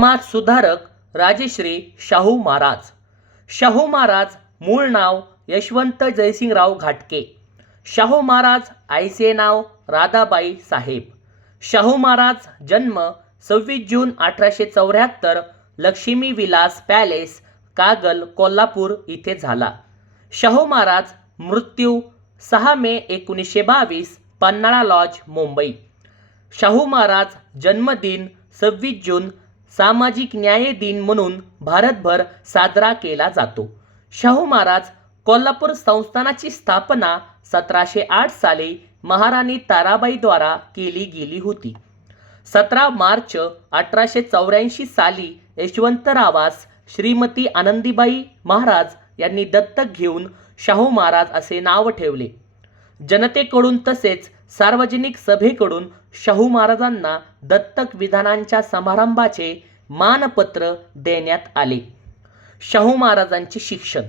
समाज सुधारक राजश्री शाहू महाराज। शाहू महाराज मूळ नाव यशवंत जयसिंगराव घाटके। शाहू महाराज आईचे नाव राधाबाई साहेब। शाहू महाराज जन्म 26 जून 1874 लक्ष्मी विलास पॅलेस, कागल, कोल्हापूर इथे झाला। शाहू महाराज मृत्यू 6 मे 1922 पन्हाळा लॉज, मुंबई। शाहू महाराज जन्मदिन 26 जून सामाजिक न्याय दिन म्हणून भारतभर साजरा केला जातो। शाहू महाराज कोल्हापूर संस्थानाची स्थापना 1708 साली महाराणी ताराबाई द्वारा केली गेली होती। 17 मार्च 1884 साली यशवंतरावास श्रीमती आनंदीबाई महाराज यांनी दत्तक घेऊन शाहू महाराज असे नाव ठेवले। जनतेकडून तसेच सार्वजनिक सभेकडून शाहू महाराजांना दत्तक विधानांच्या समारंभाचे मानपत्र देण्यात आले। शाहू महाराजांचे शिक्षण।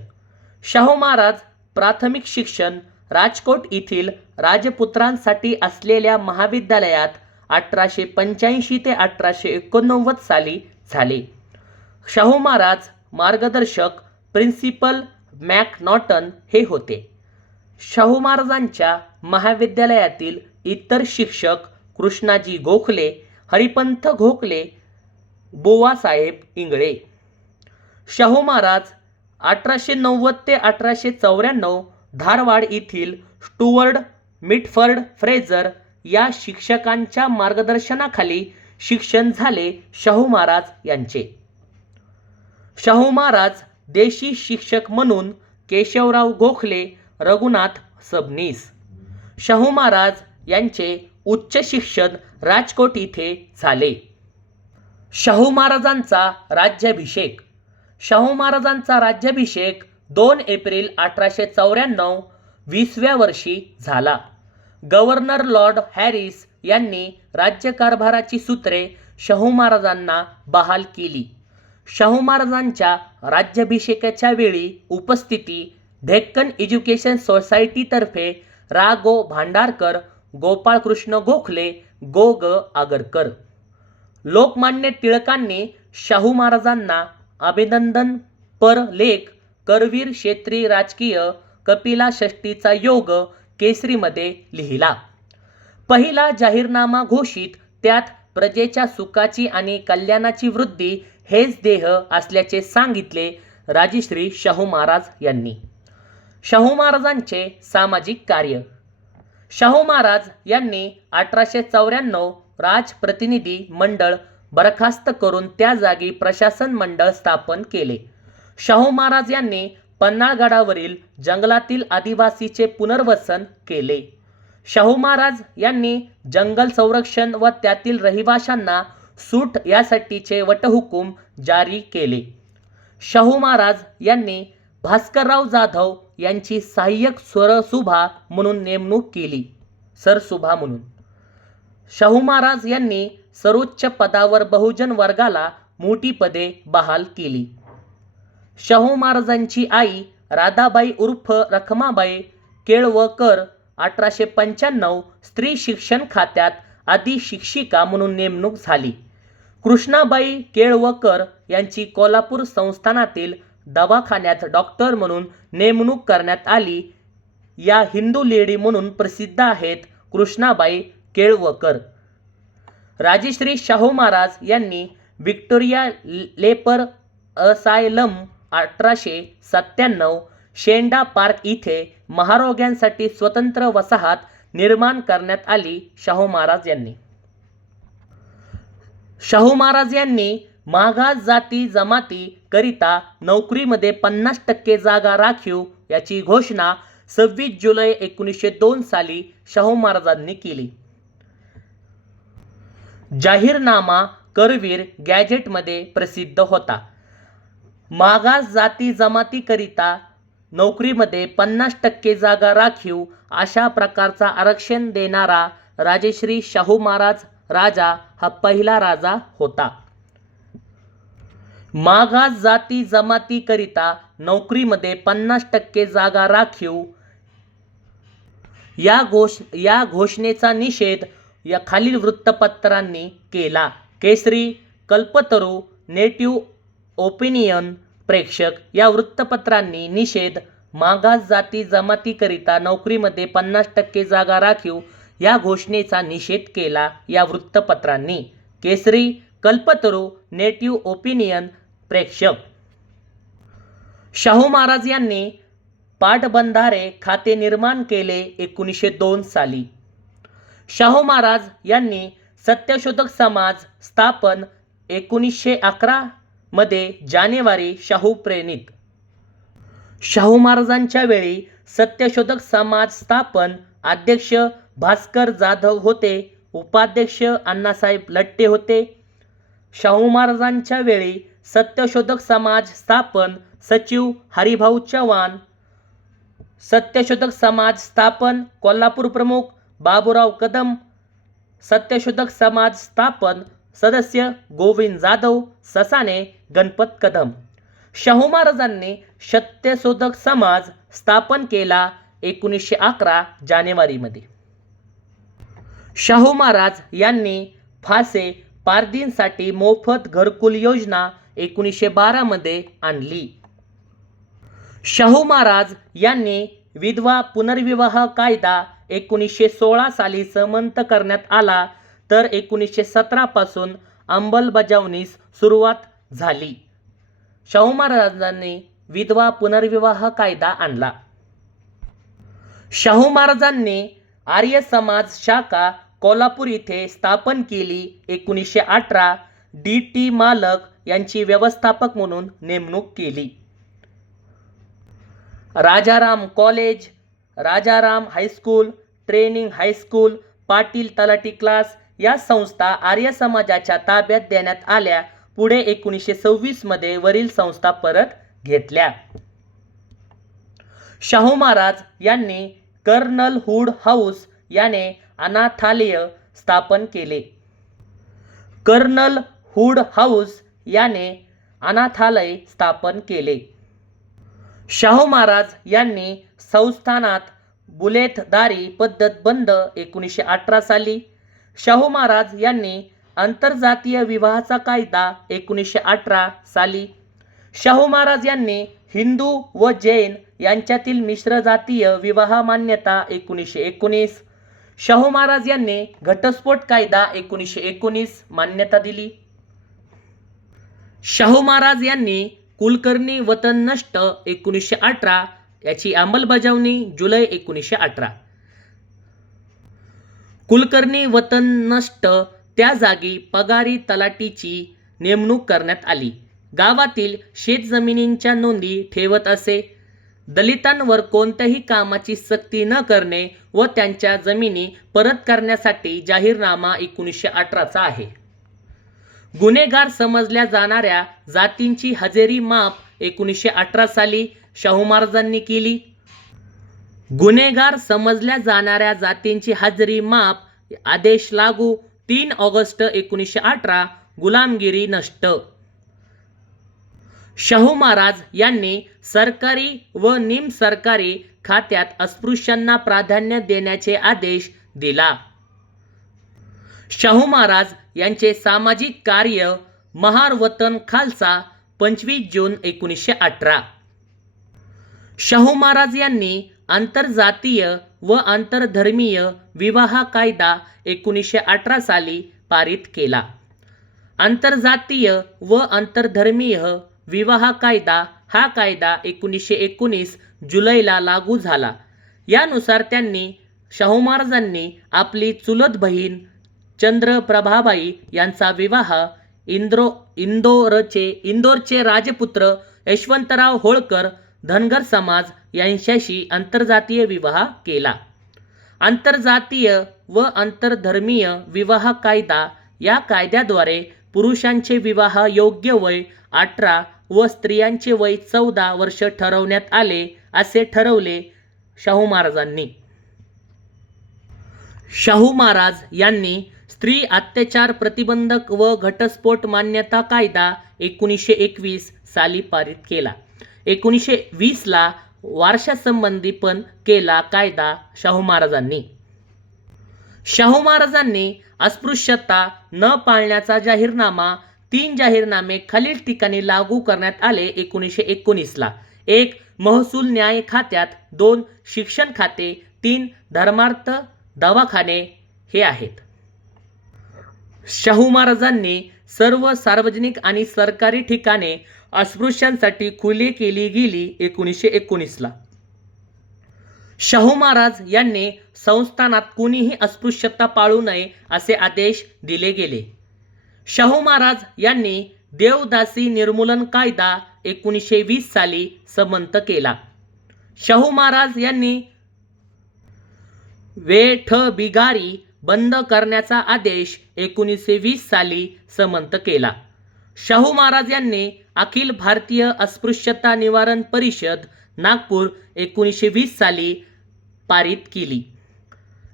शाहू महाराज प्राथमिक शिक्षण राजकोट येथील राजपुत्रांसाठी असलेल्या महाविद्यालयात 1885 ते 1889 साली झाले। शाहू महाराज मार्गदर्शक प्रिन्सिपल मॅकनॉटन हे होते। शाहू महाराजांच्या महाविद्यालयातील इतर शिक्षक कृष्णाजी गोखले, हरिपंत गोखले, बुवासाहेब इंगळे। शाहू महाराज 1890 ते 1894 धारवाड येथील स्टुअर्ड मिटफर्ड फ्रेझर या शिक्षकांच्या मार्गदर्शनाखाली शिक्षण झाले। शाहू महाराज यांचे शाहू महाराज देशी शिक्षक म्हणून केशवराव गोखले, रघुनाथ सबनीस। शाहू महाराज यांचे उच्च शिक्षण राजकोट इथे झाले। शाहू महाराजांचा राज्याभिषेक। शाहू महाराजांचा राज्याभिषेक 2 एप्रिल 1894 20व्या वर्षी झाला। गव्हर्नर लॉर्ड हॅरिस यांनी राज्यकारभाराची सूत्रे शाहू महाराजांना बहाल केली। शाहू महाराजांच्या राज्याभिषेकाच्या वेळी उपस्थिती डेक्कन एज्युकेशन सोसायटीतर्फे रा गो भांडारकर, गोपाळकृष्ण गोखले, गो ग आगरकर। लोकमान्य टिळकांनी शाहू महाराजांना अभिनंदनपर लेख करवीर क्षेत्री राजकीय कपिला षष्टीचा योग केसरीमध्ये लिहिला। पहिला जाहीरनामा घोषित, त्यात प्रजेच्या सुखाची आणि कल्याणाची वृद्धी हेच ध्येय असल्याचे सांगितले। राजश्री शाहू महाराज यांनी शाहू महाराजांचे सामाजिक कार्य। शाहू महाराज यांनी 1894 राजप्रतिनिधी मंडळ बरखास्त करून त्या जागी प्रशासन मंडळ स्थापन केले। शाहू महाराज यांनी पन्हाळगडावरील जंगलातील आदिवासीचे पुनर्वसन केले। शाहू महाराज यांनी जंगल संरक्षण व त्यातील रहिवाशांना सूट यासाठीचे वटहुकूम जारी केले। शाहू महाराज यांनी भास्करराव जाधव यांची सहाय्यक सरसुभा म्हणून नेमणूक केली। सरसुभा म्हणून शाहू महाराज यांनी सर्वोच्च पदावर बहुजन वर्गाला मोठी पदे बहाल केली। शाहू महाराजांची आई राधाबाई उर्फ रखमाबाई केळवकर 1895 स्त्री शिक्षण खात्यात अधिशिक्षिका म्हणून नेमणूक झाली। कृष्णाबाई केळवकर यांची कोल्हापूर संस्थानातील दवाखान्यात डॉक्टर म्हणून नेमणूक करण्यात आली। या हिंदू लेडी म्हणून प्रसिद्ध आहेत कृष्णाबाई केळवकर। राजश्री शाहू महाराज यांनी व्हिक्टोरिया लेपर असायलम 1897 शेंडा पार्क इथे महारोग्यांसाठी स्वतंत्र वसाहत निर्माण करण्यात आली। शाहू महाराज यांनी मागास जाती जमाती करिता नोकरीमध्ये 50% जागा राखीव याची घोषणा 26 जुलै 1902 साली शाहू महाराजांनी केली। जाहीरनामा करवीर गॅझेटमध्ये प्रसिद्ध होता। मागास जाती जमातीकरिता नोकरीमध्ये 50% जागा राखीव अशा प्रकारचा आरक्षण देणारा राजश्री शाहू महाराज राजा हा पहिला राजा होता। मागास जाती जमातीकरिता नोकरीमध्ये 50% जागा राखीव या घोषणेचा निषेध या खालील वृत्तपत्रांनी केला। केसरी, कल्पतरू, नेटिव्ह ओपिनियन प्रेक्षक या वृत्तपत्रांनी निषेध मागास जाती जमातीकरिता नोकरीमध्ये 50% जागा राखीव या घोषणेचा निषेध केला. या वृत्तपत्रांनी केसरी, कल्पतरू, नेटिव्ह ओपिनियन प्रेक्षक. शाहू महाराज यांनी पाटबंधारे खाते निर्माण केले 1902 साली. शाहू महाराज यांनी सत्यशोधक समाज स्थापन 1911 मध्ये जानेवारी शाहू प्रेरित. शाहू महाराजांच्या वेळी सत्यशोधक समाज स्थापन अध्यक्ष भास्कर जाधव होते, उपाध्यक्ष अण्णासाहेब लट्टे होते. शाहू महाराजांच्या वेळी सत्यशोधक समाज स्थापन सचिव हरिभाऊ चव्हाण, सत्यशोधक समाज स्थापन कोल्हापूर प्रमुख बाबूराव कदम, सत्यशोधक समाज स्थापन सदस्य गोविंद जाधव, ससाणे गणपत कदम. शाहू महाराजांनी सत्यशोधक समाज स्थापन केला 1911 जानेवारीमध्ये. शाहू महाराज यांनी फासे पारधींसाठी मोफत घरकुल योजना 1912 मध्ये आणली. शाहू महाराज यांनी विधवा पुनर्विवाह कायदा 1916 साली संमत करण्यात आला, तर 1917 पासून अंमलबजावणीस सुरुवात झाली. शाहू महाराजांनी विधवा पुनर्विवाह कायदा आणला. शाहू महाराजांनी आर्य समाज शाखा कोल्हापूर येथे स्थापन केली. 1918 डी.टी. मालक यांची व्यवस्थापक म्हणून नेमणूक केली. Rajaram college, Rajaram high school, training high school, Patil तलाठी क्लास या संस्था आर्य समाजाच्या ताब्यात देण्यात आल्या. पुढे 1926 मध्ये वरील संस्था परत घेतल्या. शाहू महाराज यांनी कर्नल हुड हाऊस याने अनाथालय स्थापन केले. कर्नल हुड हाऊस याने अनाथालय स्थापन केले. शाहू महाराज यांनी संस्थानात बुलेतदारी पद्धत बंद 1918 साली. शाहू महाराज यांनी आंतरजातीय विवाहाचा कायदा 1918 साली. शाहू महाराज यांनी हिंदू व जैन यांच्यातील मिश्र जातीय विवाह मान्यता 1919. शाहू महाराज यांनी घटस्फोट कायदा 1919 मान्यता दिली. शाहू महाराज यांनी कुलकर्णी वतन नष्ट 1918 याची अंमलबजावणी जुलै 1918. कुलकर्णी वतन नष्ट त्या जागी पगारी तलाठीची नेमणूक करण्यात आली. गावातील शेतजमिनींच्या नोंदी ठेवत असे. दलितांवर कोणत्याही कामाची सक्ती न करणे व त्यांच्या जमिनी परत करण्यासाठी जाहीरनामा 1918चा आहे. गुन्हेगार समजल्या जाणाऱ्या जातींची हजेरी माफ 1918 साली शाहू महाराजांनी केली. गुन्हेगार समजल्या जाणाऱ्या जातींची हजेरी माफ आदेश लागू 3 ऑगस्ट 1918. गुलामगिरी नष्ट. शाहू महाराज यांनी सरकारी व निमसरकारी खात्यात अस्पृश्यांना प्राधान्य देण्याचे आदेश दिला. शाहू महाराज यांचे सामाजिक कार्य महार वतन खालसा 25 जून 1918. शाहू महाराज यांनी आंतरजातीय व आंतरधर्मीय विवाह कायदा 1918 साली पारित केला. आंतरजातीय व आंतरधर्मीय विवाह कायदा हा कायदा 1919 जुलैला लागू झाला. यानुसार त्यांनी शाहू महाराजांनी आपली चुलत बहीण चंद्रप्रभाबाई यांचा विवाह इंदोरचे राजपुत्र यशवंतराव होळकर धनगर समाज यांच्याशी आंतरजातीय विवाह केला. आंतरजातीय व आंतरधर्मीय विवाह कायदा या कायद्याद्वारे पुरुषांचे विवाह योग्य वय 18 व स्त्रियांचे वय 14 वर्ष ठरवण्यात आले असे ठरवले. शाहू महाराजांनी शाहू महाराज यांनी स्त्री अत्याचार प्रतिबंधक व घटस्फोट मान्यता कायदा 1921 साली पारित केला. 1920 ला वारशासंबंधी पण केला कायदा शाहू महाराजांनी. शाहू महाराजांनी अस्पृश्यता न पाळण्याचा जाहीरनामा 3 जाहीरनामे खालील ठिकाणी लागू करण्यात आले 1919ला. 1. महसूल न्याय खात्यात. 2. शिक्षण खाते. 3. धर्मार्थ दवाखाने हे आहेत. शाहू महाराजांनी सर्व सार्वजनिक आणि सरकारी ठिकाणे अस्पृश्यांसाठी खुली केली गेली 1919ला. शाहू महाराज यांनी संस्थानात कुणीही अस्पृश्यता पाळू नये असे आदेश दिले गेले. शाहू महाराज यांनी देवदासी निर्मूलन कायदा 1920 साली संमत केला. शाहू महाराज यांनी वेठबिगारी बंद करण्याचा आदेश 1920 साली संमत केला. शाहू महाराज यांनी अखिल भारतीय अस्पृश्यता निवारण परिषद नागपूर 1920 साली पारित केली.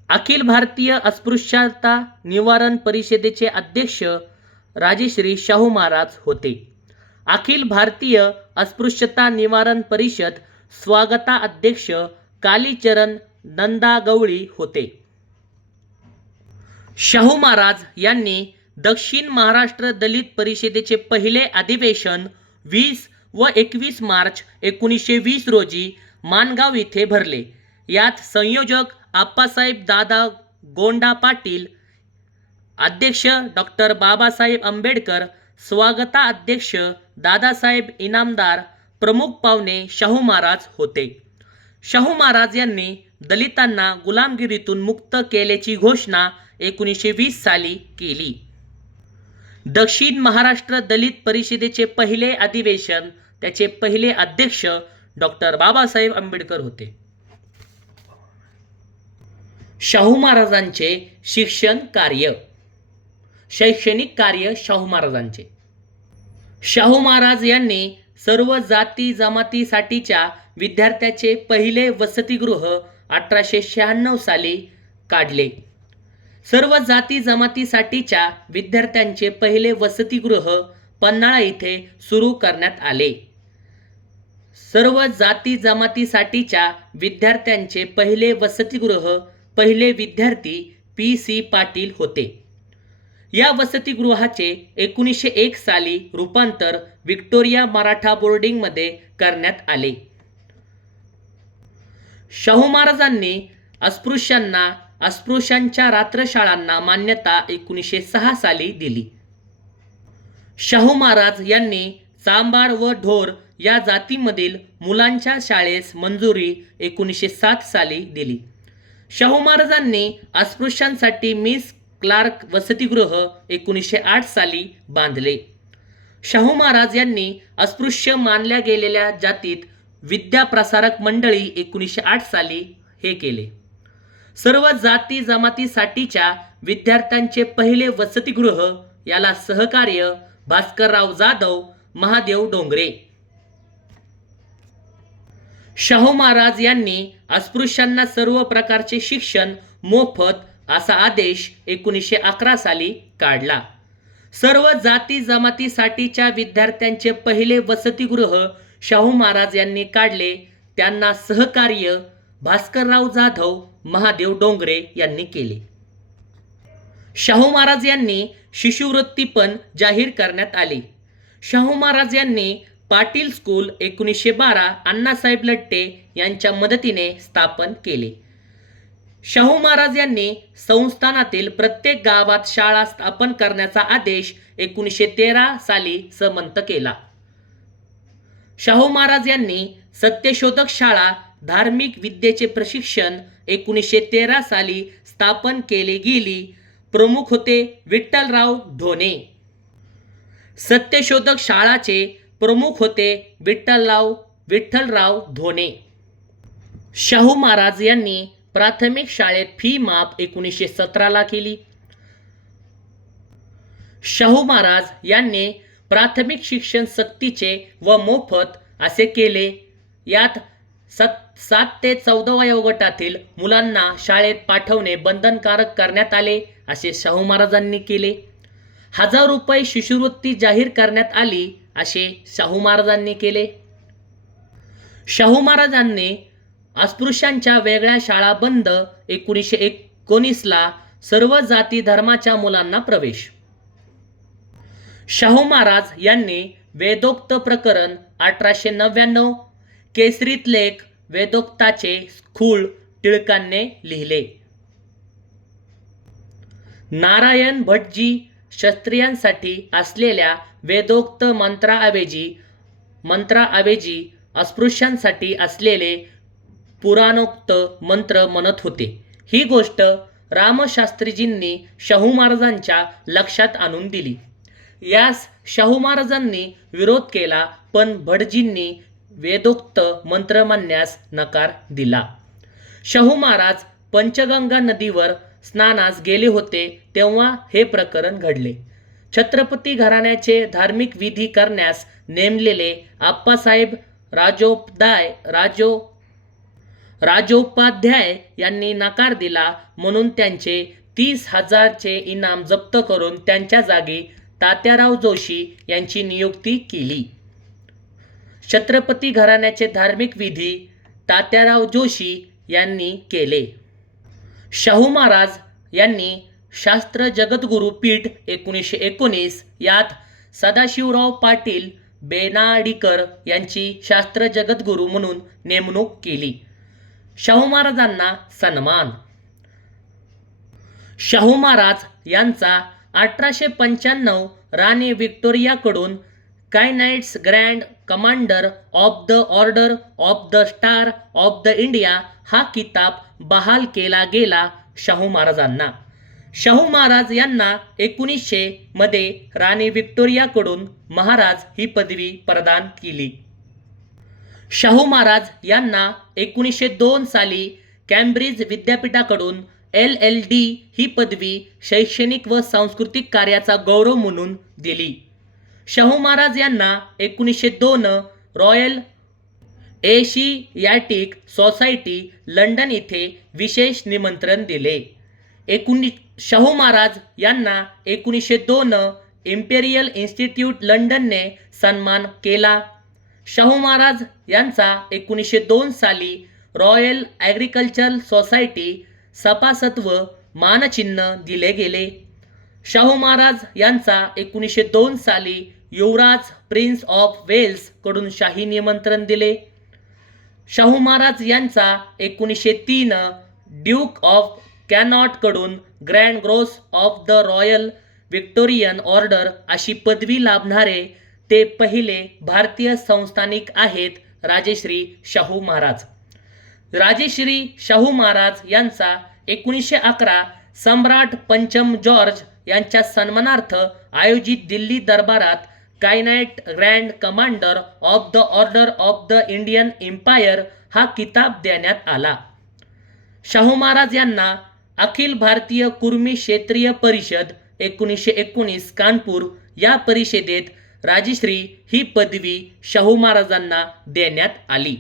अखिल भारतीय अस्पृश्यता निवारण परिषदेचे अध्यक्ष राजश्री शाहू महाराज होते. अखिल भारतीय अस्पृश्यता निवारण परिषद स्वागता अध्यक्ष कालीचरण नंदागवळी होते. शाहू महाराज यांनी दक्षिण महाराष्ट्र दलित परिषदेचे पहिले अधिवेशन 20 व 21 मार्च 1920 रोजी माणगाव येथे भरले. यात संयोजक आप्पासाहेब दादा गोंडा पाटील, अध्यक्ष डॉक्टर बाबासाहेब आंबेडकर, स्वागता अध्यक्ष दादासाहेब इनामदार, प्रमुख पाहुणे शाहू महाराज होते. शाहू महाराज यांनी दलितांना गुलामगिरीतून मुक्त केल्याची घोषणा 1920 साली केली. दक्षिण महाराष्ट्र दलित परिषदेचे पहिले अधिवेशन, त्याचे पहिले अध्यक्ष डॉक्टर बाबासाहेब आंबेडकर होते. शाहू महाराजांचे शिक्षण कार्य. शैक्षणिक कार्य शाहू महाराजांचे. शाहू महाराज यांनी सर्व जाती जमातीसाठीच्या विद्यार्थ्याचे पहिले वसतिगृह 1896 साली काढले. सर्व जाती जमातीसाठीच्या विद्यार्थ्यांचे पहिले वसतिगृह पन्हाळा येथे सुरू करण्यात आले. सर्व जाती जमातीसाठीच्या विद्यार्थ्यांचे पहिले वसतिगृह पहिले विद्यार्थी P.C. पाटील होते. या वसतिगृहाचे 1901 साली रूपांतर व्हिक्टोरिया मराठा बोर्डिंगमध्ये करण्यात आले. शाहू महाराजांनी अस्पृश्यांना अस्पृश्यांच्या रात्रशाळांना मान्यता 1906 साली दिली. शाहू महाराज यांनी चांभार व ढोर या जातीमधील मुलांच्या शाळेस मंजुरी 1907 साली दिली. शाहू महाराजांनी अस्पृश्यांसाठी मिस क्लार्क वसतिगृह 1908 साली बांधले. शाहू महाराज यांनी अस्पृश्य मानल्या गेलेल्या जातीत विद्याप्रसारक मंडळी 1908 साली हे केले. सर्व जाती जमातीसाठीच्या विद्यार्थ्यांचे पहिले वसतिगृह, याला सहकार्य भास्करराव जाधव, महादेव डोंगरे. शाहू महाराज यांनी अस्पृश्यांना सर्व प्रकारचे शिक्षण मोफत असा आदेश 1911 साली काढला. सर्व जाती जमातीसाठीच्या विद्यार्थ्यांचे पहिले वसतिगृह शाहू महाराज यांनी काढले. त्यांना सहकार्य भास्करराव जाधव, महादेव डोंगरे यांनी केले. शाहू महाराज यांनी शिष्यवृत्ती पण जाहीर करण्यात आली. शाहू महाराज यांनी पाटील स्कूल 1912 अण्णासाहेब लट्टे यांच्या मदतीने स्थापन केले. शाहू महाराज यांनी संस्थानातील प्रत्येक गावात शाळा स्थापन करण्याचा आदेश 1913 साली संमत केला. शाहू महाराज यांनी सत्यशोधक शाळा, धार्मिक विद्येचे प्रशिक्षण 1913 साली स्थापन केली गेली. प्रमुख होते विठ्ठलराव ढोणे. सत्यशोधक शाळाचे प्रमुख होते विठ्ठलराव ढोणे. शाहू महाराज यांनी प्राथमिक शाळेत फी माफ 1917 ला केली. शाहू महाराज यांनी प्राथमिक शिक्षण सक्तीचे व मोफत असे केले. यात 7 ते 14 वयोगटातील मुलांना शाळेत पाठवणे बंधनकारक करण्यात आले असे शाहू महाराजांनी केले. 1000 रुपये शिष्यवृत्ती जाहीर करण्यात आली असे शाहू महाराजांनी केले. शाहू महाराजांनी अस्पृश्यांच्या वेगळ्या शाळा बंद. 1919 ला सर्व जाती धर्माच्या मुलांना प्रवेश. शाहू महाराज यांनी वेदोक्त प्रकरण 1899, केसरीत लेख वेदोक्ताचे खूळ टिळकांनी लिहिले. नारायण भटजी क्षत्रियांसाठी असलेल्या वेदोक्त मंत्राऐवजी अस्पृश्यांसाठी असलेले पुराणोक्त मंत्र म्हणत होते. ही गोष्ट रामशास्त्रीजींनी शाहू महाराजांच्या लक्षात आणून दिली. यास शाहू महाराजांनी विरोध केला, पण भटजींनी वेदोक्त मंत्र मानण्यास नकार दिला. शाहू महाराज पंचगंगा नदीवर स्नानास गेले होते तेव्हा हे प्रकरण घडले. छत्रपती घराण्याचे धार्मिक विधी करण्यास नेमलेले आप्पासाहेब राजोपाध्याय यांनी नकार दिला, म्हणून त्यांचे 30,000 चे इनाम जप्त करून त्यांच्या जागी तात्याराव जोशी यांची नियुक्ती केली. छत्रपती घराण्याचे धार्मिक विधी तात्याराव जोशी यांनी केले. शाहू महाराज यांनी शास्त्र जगद्गुरू पीठ 1919 यात सदाशिवराव पाटील बेनाडीकर यांची शास्त्र जगद्गुरू म्हणून नेमणूक केली. शाहू महाराजांना सन्मान. शाहू महाराज यांचा 1895 राणी व्हिक्टोरियाकडून Knights Grand Commander of the Order of the Star of India इंडिया हा किताब बहाल केला गेला. शाहू महाराजांना शाहू महाराज यांना 1900 मध्ये राणी व्हिक्टोरियाकडून महाराज ही पदवी प्रदान केली. शाहू महाराज यांना 1902 साली कॅम्ब्रिज विद्यापीठाकडून LLD ही पदवी शैक्षणिक व सांस्कृतिक कार्याचा गौरव म्हणून दिली. शाहू महाराज यांना 1902 रॉयल एशियाटिक सोसायटी लंडन येथे विशेष निमंत्रण दिले. शाहू महाराज यांना 1902 इम्पेरियल इन्स्टिट्यूट लंडनने सन्मान केला. शाहू महाराज यांचा 1902 साली रॉयल ॲग्रिकल्चरल सोसायटी सभासत्व मानचिन्ह दिले गेले. शाहू महाराज यांचा 1902 साली युवराज प्रिन्स ऑफ वेल्स कडून शाही निमंत्रण दिले. शाहू महाराज यांचा 1903 ड्यूक ऑफ कॅनॉट कडून Grand Cross of the Royal Victorian Order अशी पदवी लाभणारे ते पहिले भारतीय संस्थानिक आहेत. राजेश्री शाहू महाराज. राजेश्री शाहू महाराज यांचा 1911 सम्राट पंचम जॉर्ज यांच्या सन्मानार्थ आयोजित दिल्ली दरबारात Knight Grand Commander of the Order of the Indian Empire हा किताब देण्यात आला. शाहू महाराज यांना अखिल भारतीय कुर्मी क्षेत्रीय परिषद 1919 कानपूर या परिषदेत राजश्री ही पदवी शाहू महाराजांना देण्यात आली.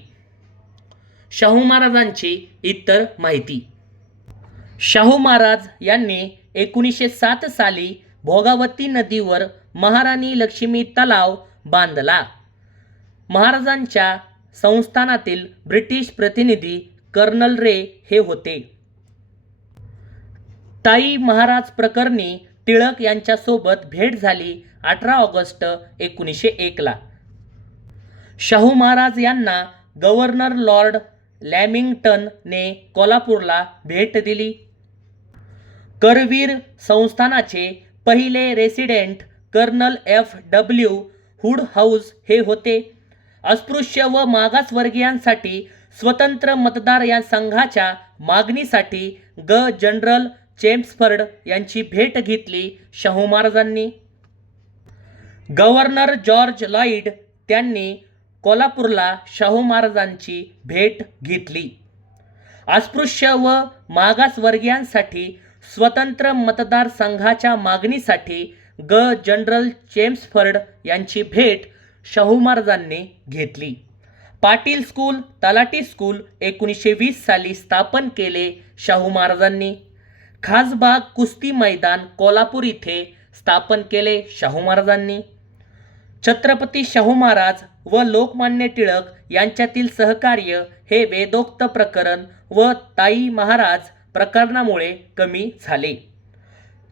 शाहू महाराजांची इतर माहिती. शाहू महाराज यांनी 1907 साली भोगावती नदीवर महाराणी लक्ष्मी तलाव बांधला. महाराजांच्या संस्थानातील ब्रिटिश प्रतिनिधी कर्नल रे हे होते. ताई महाराज प्रकरणी टिळक यांच्यासोबत भेट झाली 18 ऑगस्ट 1901 ला. शाहू महाराज यांना गव्हर्नर लॉर्ड लॅमिंग्टन ने कोल्हापूरला भेट दिली. करवीर संस्थानाचे पहिले रेसिडेंट कर्नल FW वुडहाऊस हे होते. अस्पृश्य व मागासवर्गीयांसाठी स्वतंत्र मतदार या संघाच्या मागणीसाठी जनरल चेम्सफर्ड यांची भेट घेतली. शाहू महाराजांनी गव्हर्नर जॉर्ज लॉईड त्यांनी कोल्हापूरला शाहू महाराजांची भेट घेतली. अस्पृश्य व मागासवर्गीयांसाठी स्वतंत्र मतदार संघाच्या मागणीसाठी जनरल चेम्सफर्ड यांची भेट शाहू महाराजांनी घेतली. पाटील स्कूल तलाठी स्कूल 1920 साली स्थापन केले. शाहू महाराजांनी खासबाग कुस्ती मैदान कोल्हापूर इथे स्थापन केले. शाहू महाराजांनी छत्रपती शाहू महाराज व लोकमान्य टिळक यांच्यातील सहकार्य हे वेदोक्त प्रकरण व ताई महाराज प्रकरणामुळे कमी झाले.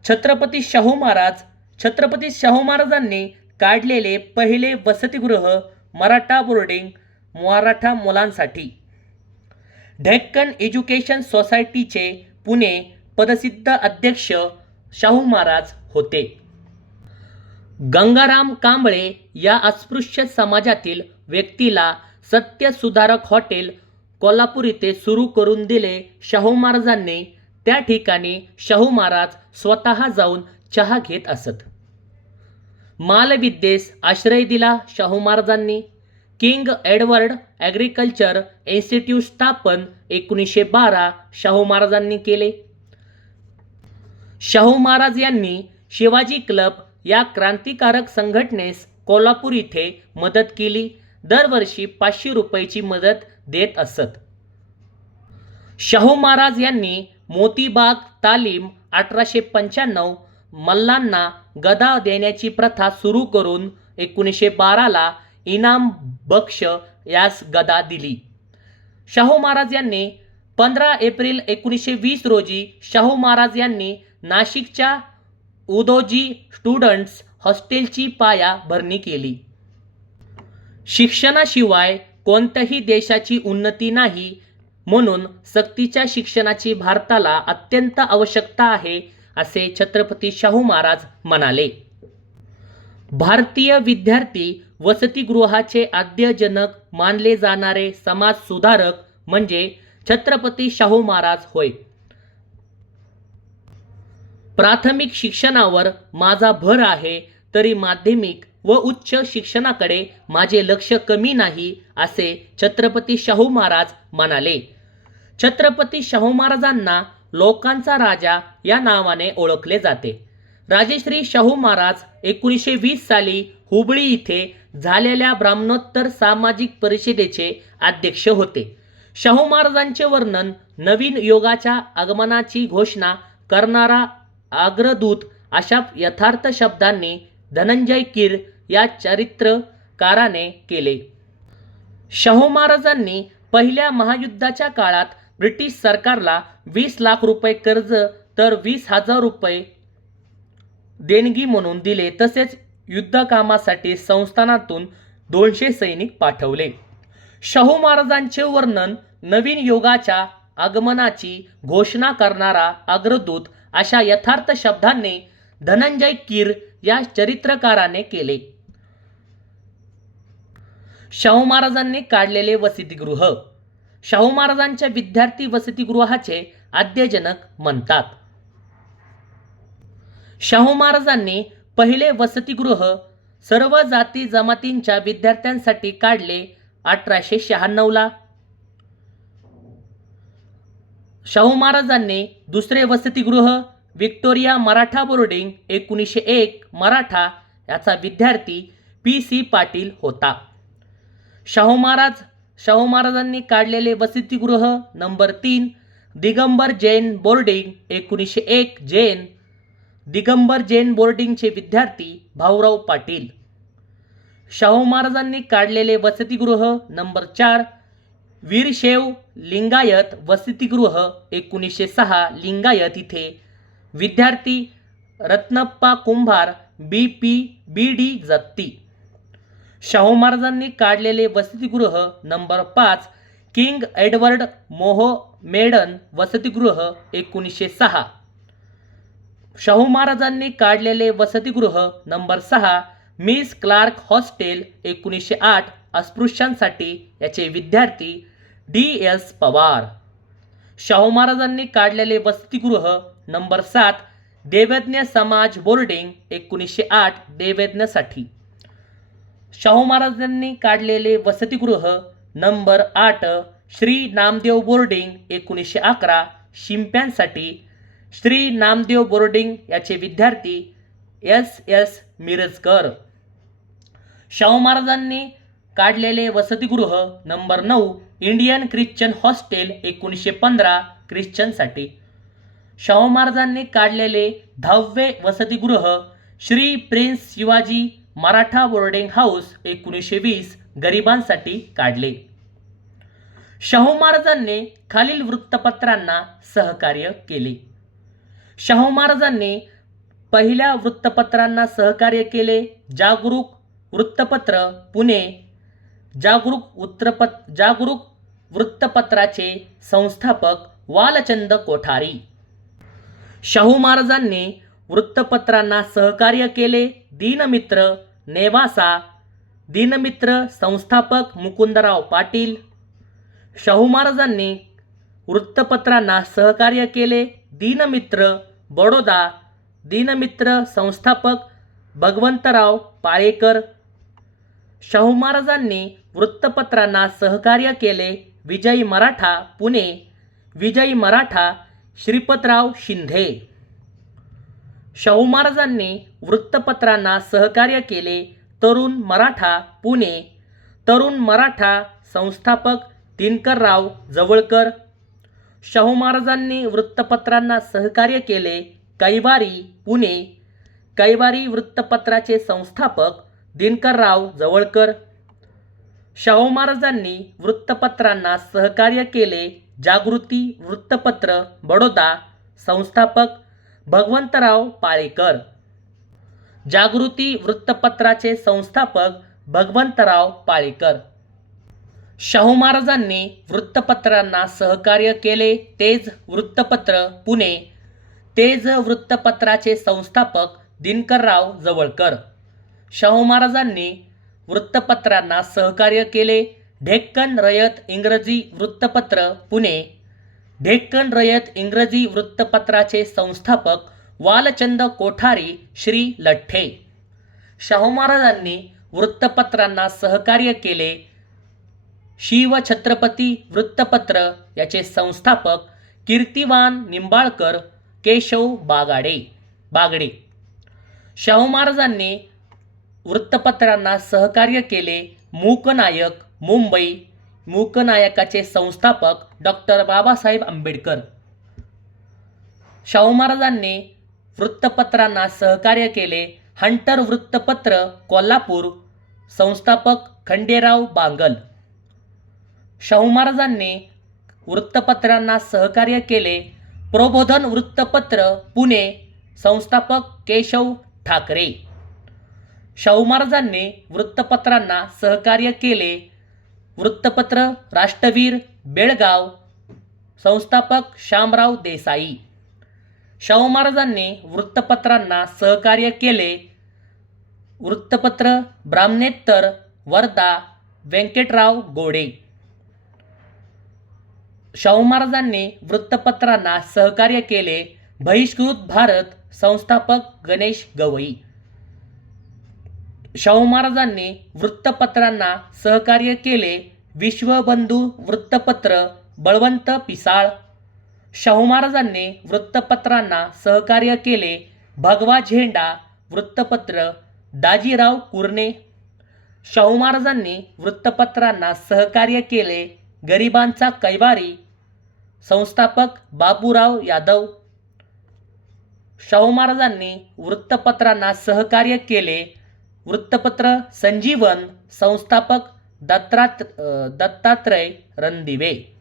छत्रपती शाहू महाराज छत्रपती शाहू महाराजांनी काढलेले पहिले वसतिगृह मराठा मुलांसाठी. डेक्कन एज्युकेशन सोसायटीचे पुणे पदसिद्ध अध्यक्ष शाहू महाराज होते. गंगाराम कांबळे या अस्पृश्य समाजातील व्यक्तीला सत्यसुधारक हॉटेल कोल्हापूर येथे सुरू करून दिले शाहू महाराजांनी. त्या ठिकाणी शाहू महाराज स्वतः जाऊन चहा घेत असत. मालविद्येस आश्रय दिला शाहू महाराजांनी. किंग एडवर्ड ॲग्रिकल्चर इन्स्टिट्यूट स्थापन 1912 शाहू महाराजांनी केले. शाहू महाराज यांनी शिवाजी क्लब या क्रांतिकारक संघटनेस कोल्हापूर इथे मदत केली. दरवर्षी 500 रुपयाची मदत देत असत. शाहू महाराज यांनी मोतीबाग तालीम 1895 मल्लांना गदा देण्याची प्रथा सुरू करून 1912 इनाम बक्ष यास गदा दिली. शाहू महाराज यांनी 15 एप्रिल 1920 रोजी शाहू महाराज यांनी नाशिकच्या उदोजी स्टुडंट्स हॉस्टेलची पायाभरणी केली. शिक्षणाशिवाय कोणत्याही देशाची उन्नती नाही, म्हणून सक्तीच्या शिक्षणाची भारताला अत्यंत आवश्यकता आहे, असे छत्रपती शाहू महाराज म्हणाले. भारतीय विद्यार्थी वसतिगृहाचे आद्यजनक मानले जाणारे समाजसुधारक म्हणजे छत्रपती शाहू महाराज होय. प्राथमिक शिक्षणावर माझा भर आहे, तरी माध्यमिक व उच्च शिक्षणाकडे माझे लक्ष कमी नाही, असे छत्रपती शाहू महाराज म्हणाले. छत्रपती शाहू महाराजांना लोकांचा राजा या नावाने ओळखले जाते. राजश्री शाहू महाराज 1920 साली हुबळी इथे झालेल्या ब्राह्मणोत्तर सामाजिक परिषदेचे अध्यक्ष होते. शाहू महाराजांचे वर्णन नवीन युगाच्या आगमनाची घोषणा करणारा अग्रदूत अशा यथार्थ शब्दांनी धनंजय कीर या चरित्रकाराने केले. शाहू महाराजांनी पहिल्या महायुद्धाच्या काळात ब्रिटिश सरकारला 20 लाख रुपये कर्ज तर 20,000 रुपये देणगी म्हणून दिले. तसेच युद्धकामासाठी संस्थानातून 200 सैनिक पाठवले. शाहू महाराजांचे वर्णन नवीन युगाच्या आगमनाची घोषणा करणारा अग्रदूत अशा यथार्थ शब्दांनी धनंजय कीर या चरित्रकाराने केले. शाहू महाराजांनी काढलेले वसतिगृह. शाहू महाराजांच्या विद्यार्थी वसतिगृहाचे आद्यजनक म्हणतात. शाहू महाराजांनी पहिले वसतिगृह सर्व जाती जमातींच्या विद्यार्थ्यांसाठी काढले 1896 शाहू महाराजांनी दुसरे वसतिगृह व्हिक्टोरिया मराठा बोर्डिंग 1901 मराठा याचा विद्यार्थी PC पाटील होता. शाहू महाराजांनी काढलेले वसतिगृह नंबर 3 दिगंबर जैन बोर्डिंग 1901 जैन. दिगंबर जैन बोर्डिंगचे विद्यार्थी भाऊराव पाटील. शाहू महाराजांनी काढलेले वसतिगृह नंबर 4 वीरशैव लिंगायत वसतिगृह 1906 लिंगायत इथे विद्यार्थी रत्नप्पा कुंभार BD जत्ती. शाहू महाराजांनी काढलेले वसतिगृह नंबर 5 किंग एडवर्ड मोहमेडन वसतिगृह 1906. शाहू महाराजांनी काढलेले वसतिगृह नंबर 6 मिस क्लार्क हॉस्टेल 1908 अस्पृश्यांसाठी याचे विद्यार्थी DS पवार. शाहू महाराजांनी काढलेले वसतिगृह नंबर 7 देवज्ञ समाज बोर्डिंग 1908 देवज्ञसाठी. शाहू महाराजांनी काढलेले वसतिगृह नंबर 8 श्री नामदेव बोर्डिंग 1911 शिंप्यांसाठी. श्री नामदेव बोर्डिंग याचे विद्यार्थी SS मिरजकर. शाहू महाराजांनी काढलेले वसतिगृह नंबर 9 इंडियन ख्रिश्चन हॉस्टेल 1915 ख्रिश्चनसाठी. शाहू महाराजांनी काढलेले 10वे वसतिगृह Shri prince Shivaji Maratha boarding house 1920 गरिबांसाठी काढले. शाहू महाराजांनी खालील वृत्तपत्रांना सहकार्य केले. शाहू महाराजांनी पहिल्या वृत्तपत्रांना सहकार्य केले. जागरूक वृत्तपत्र पुणे. जागरूक वृत्तपत्राचे संस्थापक वालचंद कोठारी. शाहू महाराजांनी वृत्तपत्रांना सहकार्य केले. दीनमित्र नेवासा. दीनमित्र संस्थापक मुकुंदराव पाटील. शाहू महाराजांनी वृत्तपत्रांना सहकार्य केले. दीनमित्र बडोदा. दीनमित्र संस्थापक भगवंतराव पाळेकर. शाहू महाराजांनी वृत्तपत्रांना सहकार्य केले. विजयी मराठा पुणे. विजयी मराठा श्रीपतराव शिंदे. शाहू महाराजांनी वृत्तपत्रांना सहकार्य केले. तरुण मराठा पुणे. तरुण मराठा संस्थापक दिनकरराव जवळकर. शाहू महाराजांनी वृत्तपत्रांना सहकार्य केले. कैवारी पुणे. कैवारी वृत्तपत्राचे संस्थापक दिनकरराव जवळकर. शाहू महाराजांनी वृत्तपत्रांना सहकार्य केले. जागृती वृत्तपत्र बडोदा. संस्थापक भगवंतराव पाळेकर. जागृती वृत्तपत्राचे संस्थापक भगवंतराव पाळेकर. शाहू महाराजांनी वृत्तपत्रांना सहकार्य केले. तेज वृत्तपत्र पुणे. तेज वृत्तपत्राचे संस्थापक दिनकरराव जवळकर. शाहू महाराजांनी वृत्तपत्रांना सहकार्य केले. डेक्कन रयत इंग्रजी वृत्तपत्र पुणे. डेक्कन रयत इंग्रजी वृत्तपत्राचे संस्थापक वालचंद कोठारी श्री लठ्ठे. शाहू महाराजांनी वृत्तपत्रांना सहकार्य केले. शिवछत्रपती वृत्तपत्र याचे संस्थापक कीर्तिवान निंबाळकर केशव बागडे. शाहू महाराजांनी वृत्तपत्रांना सहकार्य केले. मूकनायक मुंबई. मूकनायकाचे संस्थापक डॉक्टर बाबासाहेब आंबेडकर. शाहू महाराजांनी वृत्तपत्रांना सहकार्य केले. हंटर वृत्तपत्र कोल्हापूर. संस्थापक खंडेराव बांगल. शाहू महाराजांनी वृत्तपत्रांना सहकार्य केले. प्रबोधन वृत्तपत्र पुणे. संस्थापक केशव ठाकरे. शाहू महाराजांनी वृत्तपत्रांना सहकार्य केले. वृत्तपत्र राष्ट्रवीर बेळगाव. संस्थापक शामराव देसाई. शाहू महाराजांनी वृत्तपत्रांना सहकार्य केले. वृत्तपत्र ब्राह्मणेतर वर्धा. व्यंकटराव गोडे. शाहू महाराजांनी वृत्तपत्रांना सहकार्य केले. बहिष्कृत भारत. संस्थापक गणेश गवई. शाहू महाराजांनी वृत्तपत्रांना सहकार्य केले. विश्वबंधू वृत्तपत्र बळवंत पिसाळ. शाहू महाराजांनी वृत्तपत्रांना सहकार्य केले. भगवा झेंडा वृत्तपत्र दाजीराव कुरणे. शाहू महाराजांनी वृत्तपत्रांना सहकार्य केले. गरिबांचा कैवारी. संस्थापक बाबूराव यादव. शाहू महाराजांनी वृत्तपत्रांना सहकार्य केले. वृत्तपत्र संजीवन. संस्थापक दत्तात्रय रणदिवे.